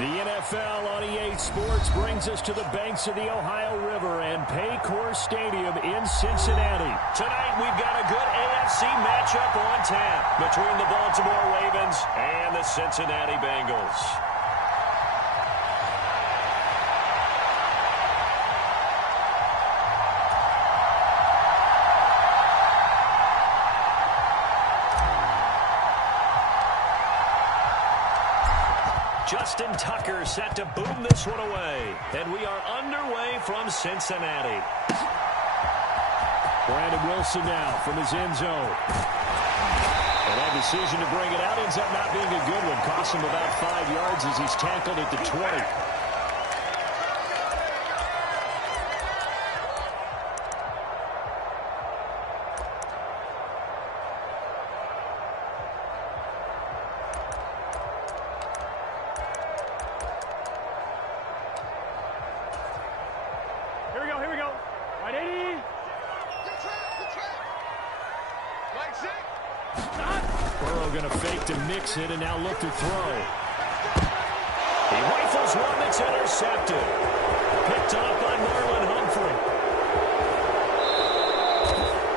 The NFL on EA Sports brings us to the banks of the Ohio River and Paycor Stadium in Cincinnati. Tonight, we've got a good AFC matchup on tap between the Baltimore Ravens and the Cincinnati Bengals. Justin Tucker set to boom this one away. And we are underway from Cincinnati. Brandon Wilson now from his end zone. And that decision to bring it out ends up not being a good one. Costs him about 5 yards as he's tackled at the 20. It and now look to throw. He rifles one that's intercepted. Picked up by Marlon Humphrey.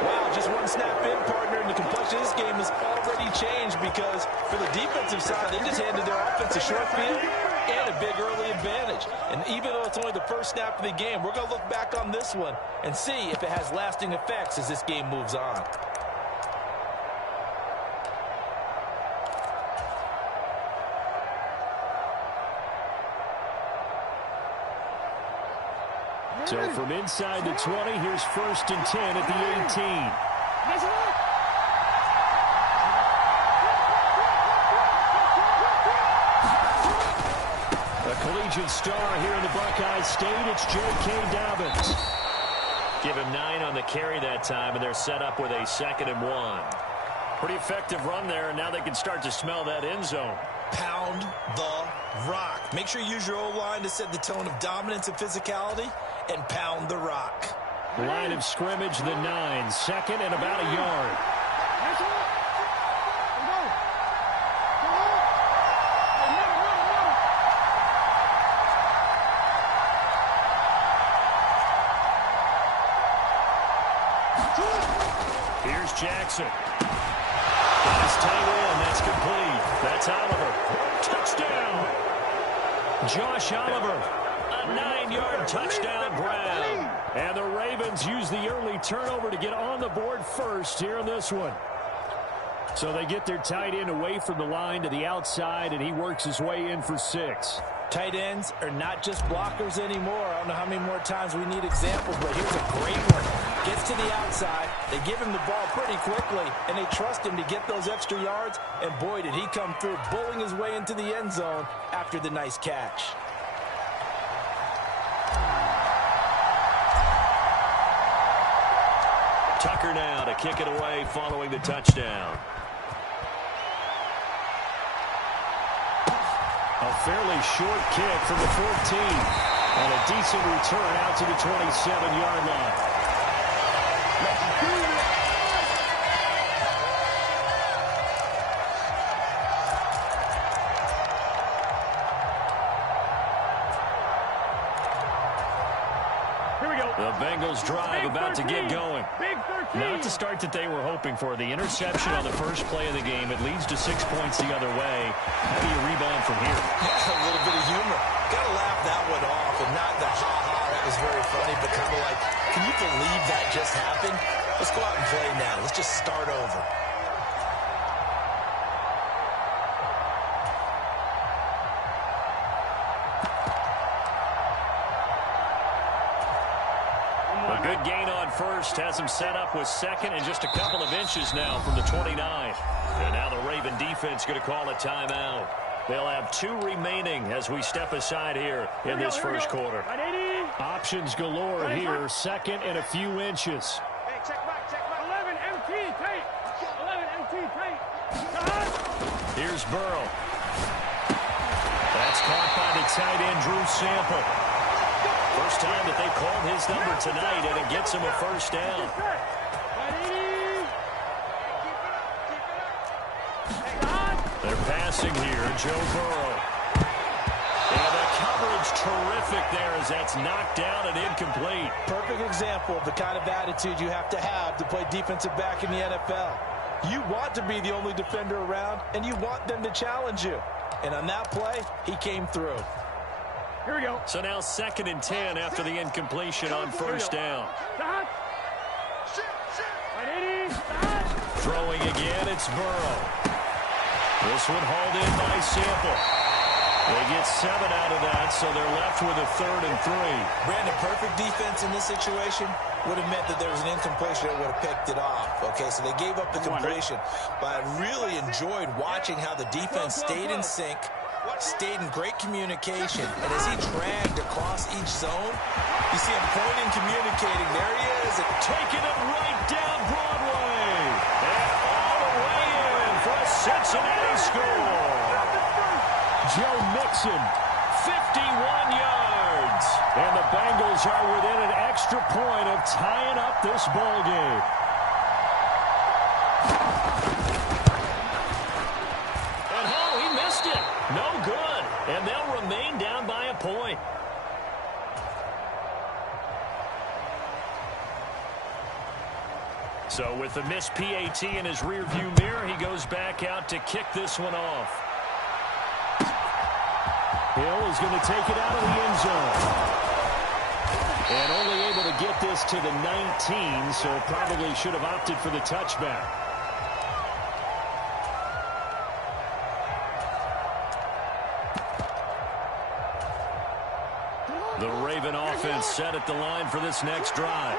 Wow, just one snap in, partner, and the complexion of this game has already changed because for the defensive side, they just handed their offense a short field and a big early advantage. And even though it's only the first snap of the game, we're going to look back on this one and see if it has lasting effects as this game moves on. So from inside the 20, here's 1st and 10 at the 18. A collegiate star here in the Buckeye State, it's J.K. Dobbins. Give him 9 on the carry that time, and they're set up with a 2nd and 1. Pretty effective run there, and now they can start to smell that end zone. Pound the rock. Make sure you use your O-line to set the tone of dominance and physicality, and pound the rock. Line of scrimmage, the 9, 2nd and about a yard. Here's Jackson. That's tight end. That's complete. That's Oliver. Touchdown. Josh Oliver. A 9-yard touchdown grab. And the Ravens use the early turnover to get on the board first here in this one. So they get their tight end away from the line to the outside, and he works his way in for 6. Tight ends are not just blockers anymore. I don't know how many more times we need examples, but here's a great one. Gets to the outside. They give him the ball pretty quickly, and they trust him to get those extra yards. And boy, did he come through, bullying his way into the end zone after the nice catch. Tucker now to kick it away following the touchdown. A fairly short kick from the 14. And a decent return out to the 27-yard line. The Bengals drive about to get going. Not the start that they were hoping for. The interception on the first play of the game. It leads to 6 points the other way. How do you rebound from here? A little bit of humor. Got to laugh that one off and not the ha-ha. That was very funny, but kind of like, can you believe that just happened? Let's go out and play now. Let's just start over. A good gain on first has him set up with 2nd and just a couple of inches now from the 29. And now the Raven defense going to call a timeout. They'll have 2 remaining as we step aside here in this first quarter. Options galore here. 2nd and a few inches. Hey, check back. 11 MT tight. 11 MT tight. Here's Burrow. That's caught by the tight end, Drew Sample. First time that they called his number tonight, and it gets him a first down. They're passing here, Joe Burrow. And coverage terrific there as that's knocked down and incomplete. Perfect example of the kind of attitude you have to play defensive back in the NFL. You want to be the only defender around, and you want them to challenge you. And on that play, he came through. Here we go. So now 2nd and 10 after the incompletion on first down. Stop. Right, 80. Stop. Throwing again, it's Burrow. This one hauled in by Sample. They get 7 out of that, so they're left with a 3rd and 3. Brandon, perfect defense in this situation would have meant that there was an incompletion that would have picked it off. Okay, so they gave up the completion. But I really enjoyed watching how the defense stayed in sync, stayed in great communication, and as he dragged across each zone, you see him pointing, communicating. There he is. Taking it right down Broadway. And all the way in for a Cincinnati score. Joe Mixon, 51 yards. And the Bengals are within an extra point of tying up this ball game. And oh, he missed it. No good. And they'll remain down by a point. So with the missed PAT in his rearview mirror, he goes back out to kick this one off. Hill is going to take it out of the end zone. And only able to get this to the 19, so probably should have opted for the touchback. The Raven offense set at the line for this next drive.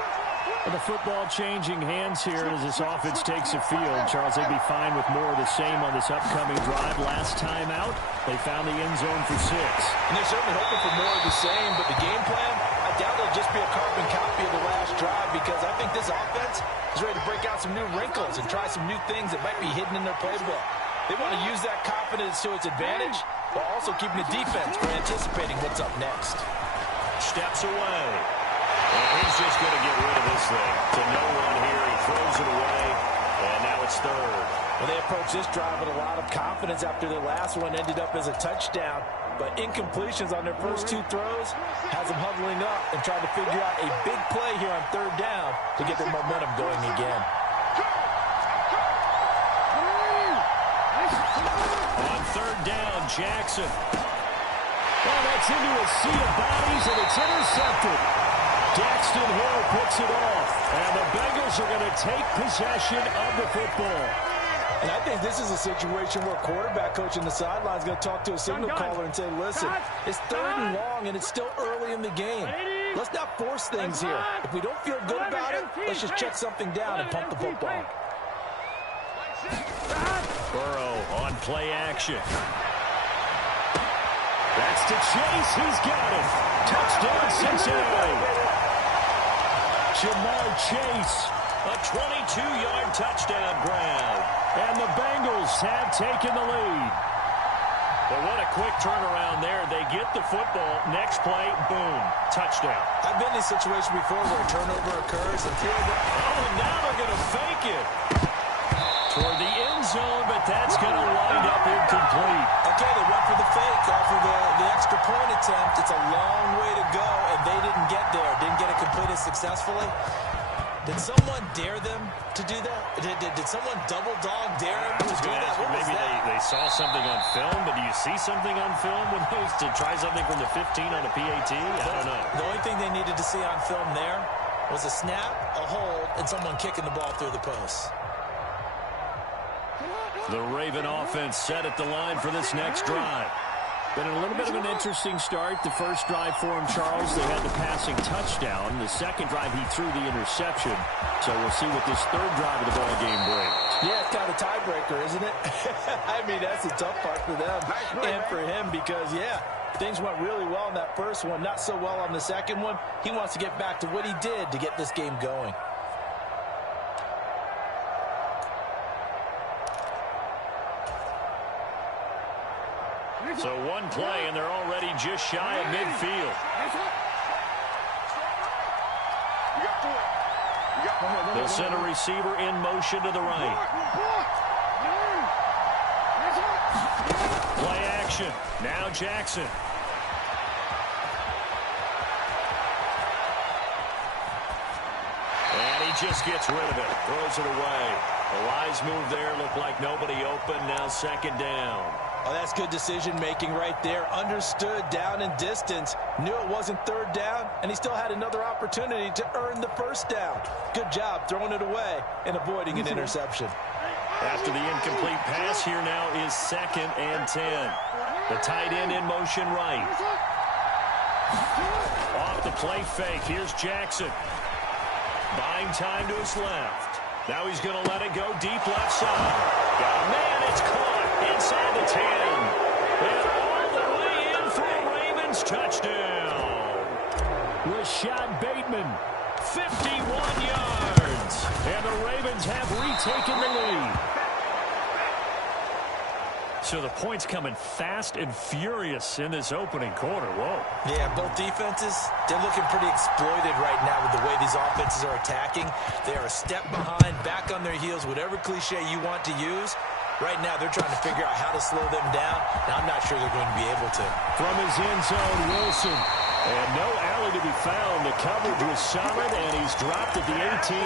Well, the football changing hands here as this offense takes a field. Charles, they'd be fine with more of the same on this upcoming drive. Last time out, they found the end zone for 6. And they're certainly hoping for more of the same, but the game plan, I doubt it'll just be a carbon copy of the last drive because I think this offense is ready to break out some new wrinkles and try some new things that might be hidden in their playbook. They want to use that confidence to its advantage while also keeping the defense from anticipating what's up next. Steps away. And he's just going to get rid of this thing. To no one here. He throws it away. And now it's 3rd. Well, they approached this drive with a lot of confidence after their last one ended up as a touchdown. But incompletions on their first 2 throws has them huddling up and trying to figure out a big play here on 3rd down to get their momentum going again. On 3rd down, Jackson. Oh, that's into a sea of bodies, and it's intercepted. Daxton Hill picks it off, and the Bengals are going to take possession of the football. And I think this is a situation where quarterback coach in the sideline is going to talk to a signal caller and say, listen, it's 3rd and long, and it's still early in the game. Let's not force things here. If we don't feel good about it, let's just check something down and pump the football. Burrow on play action. That's to Chase. He's got it. Touchdown, Cincinnati. Jamar Chase, a 22-yard touchdown grab. And the Bengals have taken the lead. But what a quick turnaround there. They get the football. Next play, boom, touchdown. I've been in a situation before where a turnover occurs and feel that, oh, now they're going to fake it. Toward the end zone, but that's going to wind up incomplete. Okay, they went for the fake off of the extra point attempt. It's a long way to go, and they didn't get there. Didn't get it completed successfully. Did someone dare them to do that? Did someone double dog dare them to do that? What was maybe that? they saw something on film, but do you see something on film with those to try something from the 15 on a PAT? I don't know. The only thing they needed to see on film there was a snap, a hold, and someone kicking the ball through the post. The Raven offense set at the line for this next drive. Been a little bit of an interesting start. The first drive for him, Charles, they had the passing touchdown. The second drive, he threw the interception. So we'll see what this 3rd drive of the ball game brings. Yeah, it's kind of a tiebreaker, isn't it? I mean, that's the tough part for them and for him because, yeah, things went really well in that first one, not so well on the second one. He wants to get back to what he did to get this game going. So one play, and they're already just shy of midfield. They'll send a receiver in motion to the right. Play action. Now Jackson. just gets rid of it. Throws it away. A wise move there. Looked like nobody open. Now second down. Oh, that's good decision-making right there. Understood down and distance. Knew it wasn't third down, and he still had another opportunity to earn the first down. Good job throwing it away and avoiding an interception. After the incomplete pass, here now is 2nd and 10. The tight end in motion right. Off the play fake. Here's Jackson. Buying time to his left. Now he's going to let it go deep left side. Got a man. It's caught inside the 10. And all the way in for a Ravens touchdown. Rashad Bateman, 51 yards. And the Ravens have retaken the lead. So the points coming fast and furious in this opening quarter. Whoa. Yeah, both defenses, they're looking pretty exploited right now with the way these offenses are attacking. They are a step behind, back on their heels, whatever cliche you want to use. Right now, they're trying to figure out how to slow them down. Now, I'm not sure they're going to be able to. From his end zone, Wilson. And no alley to be found. The coverage was solid, and he's dropped at the 18.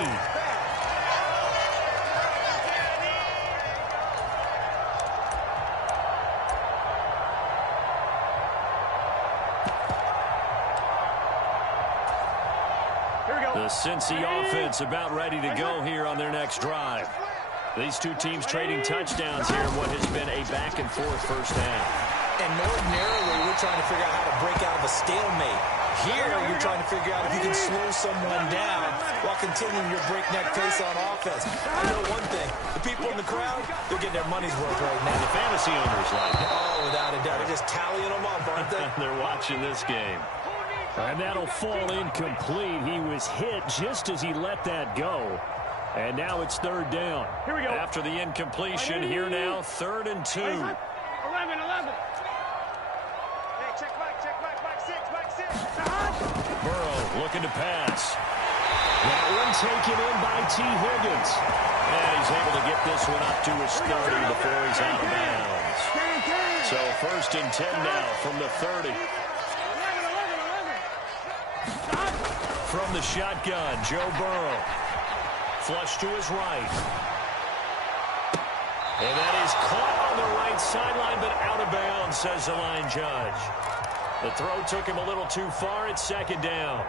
The Cincy offense about ready to go here on their next drive. These two teams trading touchdowns here in what has been a back-and-forth first half. And ordinarily, we're trying to figure out how to break out of a stalemate. Here, you're trying to figure out if you can slow someone down while continuing your breakneck pace on offense. I know one thing. The people in the crowd, they're getting their money's worth right now. The fantasy owners like it. Oh, without a doubt. They're just tallying them up, aren't they? They're watching this game. And that'll fall incomplete. He was hit just as he let that go. And now it's third down. Here we go. After the incompletion, here now, 3rd and 2. 11. Hey, check back 6. Burrow looking to pass. That one taken in by T. Higgins. And he's able to get this one up to his 30 before he's out of bounds. So 1st and 10 now from the 30. From the shotgun, Joe Burrow. Flush to his right. And that is caught on the right sideline, but out of bounds, says the line judge. The throw took him a little too far. It's 2nd down.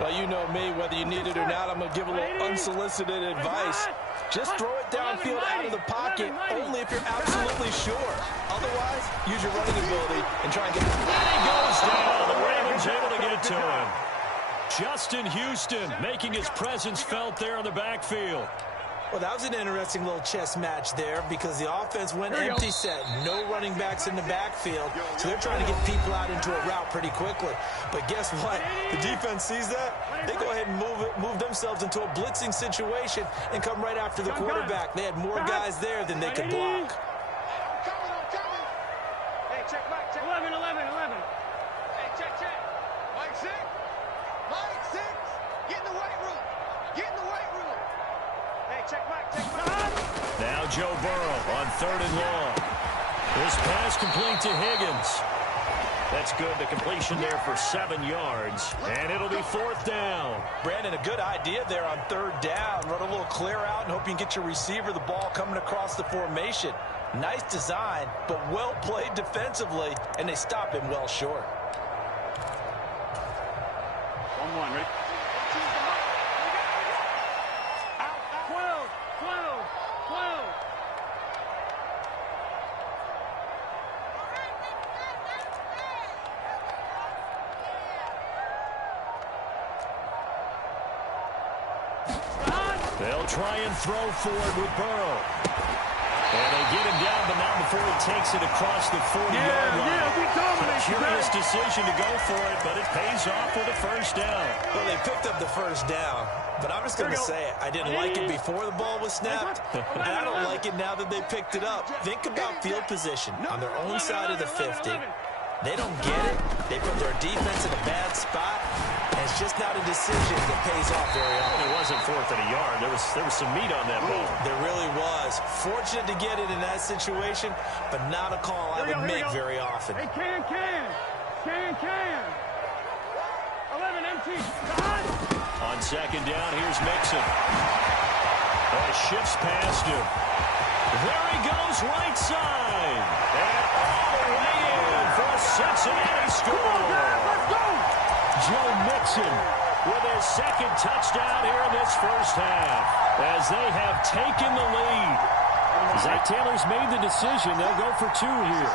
Well, you know me, whether you need it or not, I'm going to give a little unsolicited advice. Just throw it downfield out of the pocket, only if you're absolutely sure. Otherwise, use your running ability and try and get it. And he goes down. The Ravens able to get to him. Justin Houston making his presence felt there in the backfield. Well, that was an interesting little chess match there because the offense went empty set. No running backs in the backfield, so they're trying to get people out into a route pretty quickly. But guess what? The defense sees that. They go ahead and move themselves into a blitzing situation and come right after the quarterback. They had more guys there than they could block. Hey, check back. 11. Hey, check. Mike 6. Get in the weight room. Hey, check back. Now Joe Burrow on 3rd and long. This pass complete to Higgins. That's good. The completion there for 7 yards. And it'll be 4th down. Brandon, a good idea there on 3rd down. Run a little clear out and hope you can get your receiver the ball coming across the formation. Nice design, but well played defensively, and they stop him well short. 1-1, ready? 12. They'll try and throw forward with Burrow. And they get him down, but not before he takes it across the 40-yard line. We dominate. Curious decision to go for it, but it pays off with a 1st down. Well, they picked up the 1st down, but I'm just going to say it. I didn't like it before the ball was snapped, and I don't like it now that they picked it up. Think about field position on their own side of the 50. They don't get it. They put their defense in a bad spot, and it's just not a decision that pays off very often. It wasn't 4th and a yard. There was some meat on that ball. There really was. Fortunate to get it in that situation, but not a call I would make very often. Hey, can. 11 empty. On second down, here's Mixon. Shifts past him. There he goes, right side. And all the way in for a Cincinnati score. Let's go! Joe Mixon with his second touchdown here in this first half as they have taken the lead. Zach Taylor's made the decision. They'll go for 2 here.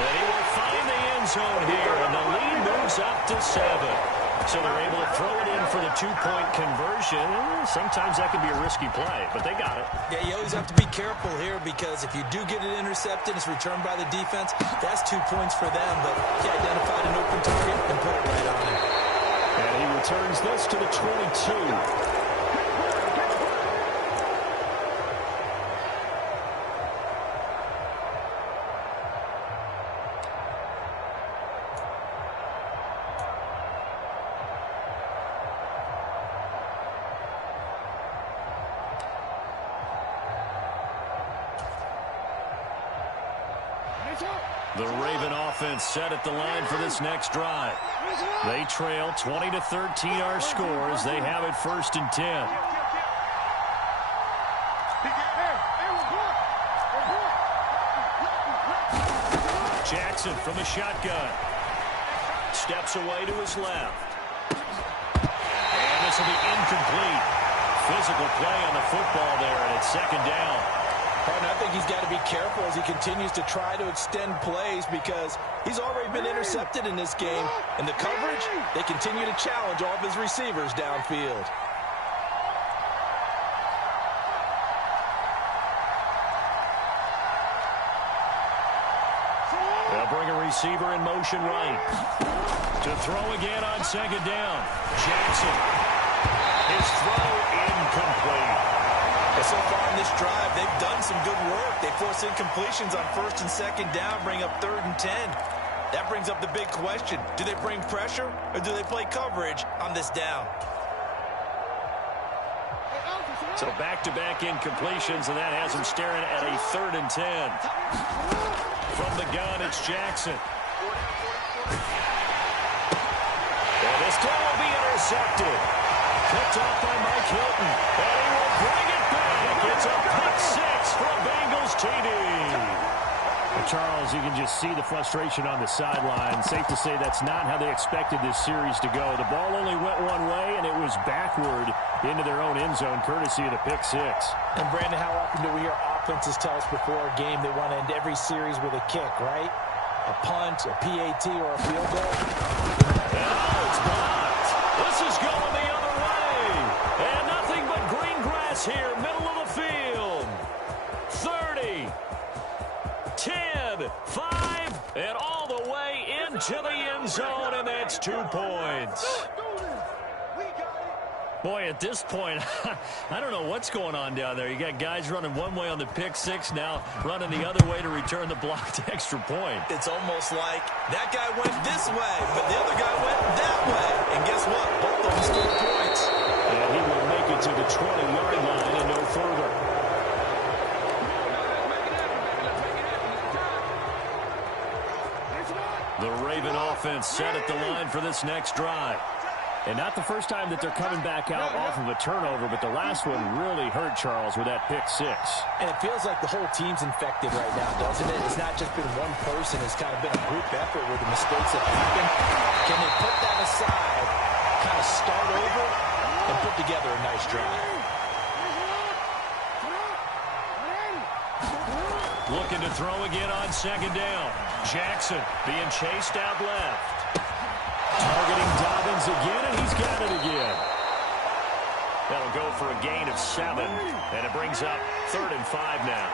And he will find the end zone here, and the lead moves up to 7. So they're able to throw it in for the 2-point conversion. Sometimes that can be a risky play, but they got it. Yeah, you always have to be careful here because if you do get it intercepted, it's returned by the defense. That's 2 points for them, but he identified an open target and put it right on him. And he returns this to the 22. The Raven offense set at the line for this next drive. They trail 20-13 our scores. They have it 1st and 10. Jackson from the shotgun. Steps away to his left. And this will be incomplete. Physical play on the football there, and it's 2nd down. And I think he's got to be careful as he continues to try to extend plays because he's already been intercepted in this game. And the coverage, they continue to challenge all of his receivers downfield. They'll bring a receiver in motion right. To throw again on 2nd down. Jackson. His throw incomplete. So far in this drive, they've done some good work. They force incompletions on 1st and 2nd down, bring up 3rd and 10. That brings up the big question. Do they bring pressure or do they play coverage on this down? So back-to-back incompletions, and that has him staring at a 3rd and 10. From the gun, it's Jackson. And this throw will be intercepted. Picked off by Mike Hilton. And he will bring it back. It's a pick 6 for a Bengals TD. Well, Charles, you can just see the frustration on the sideline. Safe to say that's not how they expected this series to go. The ball only went one way, and it was backward into their own end zone, courtesy of the pick 6. And, Brandon, how often do we hear offenses tell us before a game they want to end every series with a kick, right? A punt, a PAT, or a field goal? Oh, it's blocked. This is going the other way. And nothing but green grass here, middle of the field. 30, 10, 5, and all the way into the end zone, and that's 2 points. Boy, at this point, I don't know what's going on down there. You got guys running one way on the pick 6, now running the other way to return the blocked extra point. It's almost like that guy went this way, but the other guy went that way. And guess what? Both of them scored points. And he will make it to the 20-yard line and no further. The Raven offense set at the line for this next drive. And not the first time that they're coming back out off of a turnover, but the last one really hurt Charles with that pick 6. And it feels like the whole team's infected right now, doesn't it? It's not just been one person. It's kind of been a group effort with the mistakes that happen. Can they put that aside, kind of start over, and put together a nice drive? Looking to throw again on 2nd down. Jackson being chased out left. Targeting Dobbins again, and he's got it again. That'll go for a gain of 7, and it brings up 3rd and 5 now.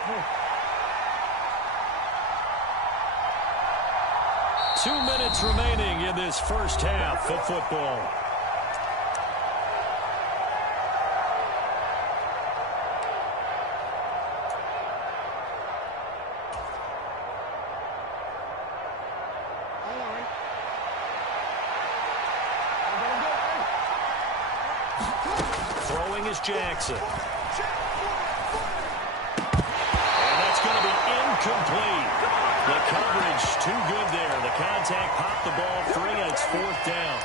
2 minutes remaining in this first half of football. Jackson. And that's going to be incomplete. The coverage too good there. The contact popped the ball free, and it's 4th down.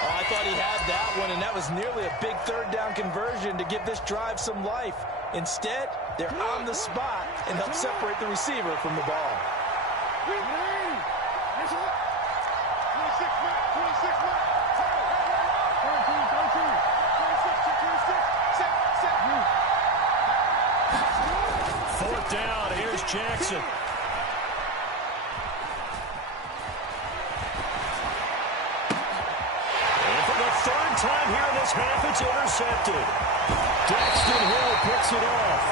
Oh, I thought he had that one, and that was nearly a big 3rd down conversion to give this drive some life. Instead, they're on the spot and help separate the receiver from the ball. 26 mark, 26 mark. 13, 26, 4th down. Here's Jackson. And for the 3rd time here in this half, it's intercepted. Daxton Hill picks it off.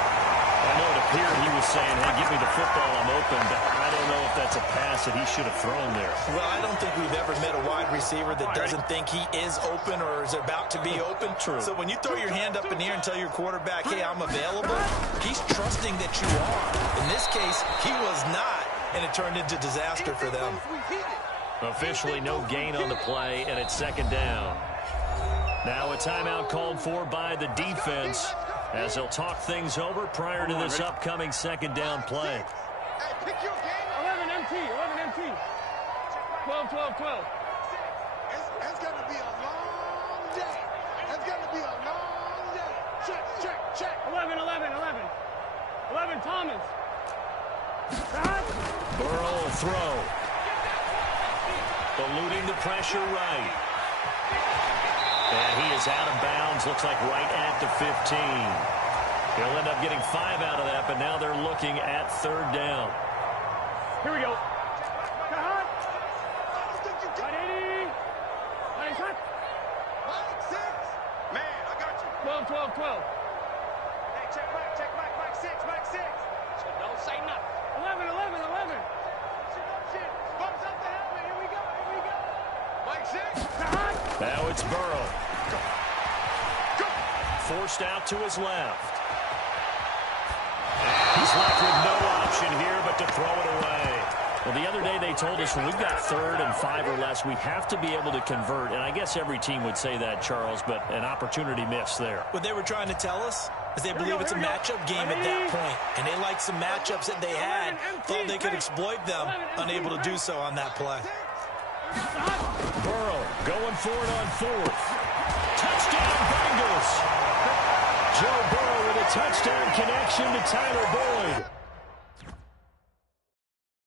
I know it appeared he was saying, hey, give me the football, I'm open, but I don't know if that's a pass that he should have thrown there. Well, I don't think we've ever met a wide receiver that doesn't think he is open or is about to be open. True. So when you throw your hand up in the air and tell your quarterback, hey, I'm available, he's trusting that you are. In this case, he was not, and it turned into disaster for them. Officially no gain on the play, and it's 2nd down. Now a timeout called for by the defense as they'll talk things over prior to this upcoming 2nd down play. Hey, pick your game. 11 MT, 11 MT. 12, 12, 12. It's going to be a long day. It's going to be a long day. Check, check, check. 11, 11, 11. 11, Thomas. Burrow will throw. Eluding the pressure right. And he is out of bounds, looks like right at the 15. He'll end up getting 5 out of that, but now they're looking at 3rd down. Here we go. Cut. 80. 96. Man, I got you. 12, 12, 12. Hey, check Mike 6, Mike 6. Don't say nothing. 11, 11, 11. Shit, bump something happening. Here we go, here we go. Mike 6. Now it's Burrow. Forced out to his left. And he's left with no option here but to throw it away. Well, the other day they told us when we've got 3rd and 5 or less, we have to be able to convert. And I guess every team would say that, Charles, but an opportunity missed there. What they were trying to tell us is they believe it's a matchup game at that point, and they liked some matchups that they had, thought they could exploit them, unable to do so on that play. Burrow going for it on 4th. Touchdown, Bengals. Joe Burrow with a touchdown connection to Tyler Boyd.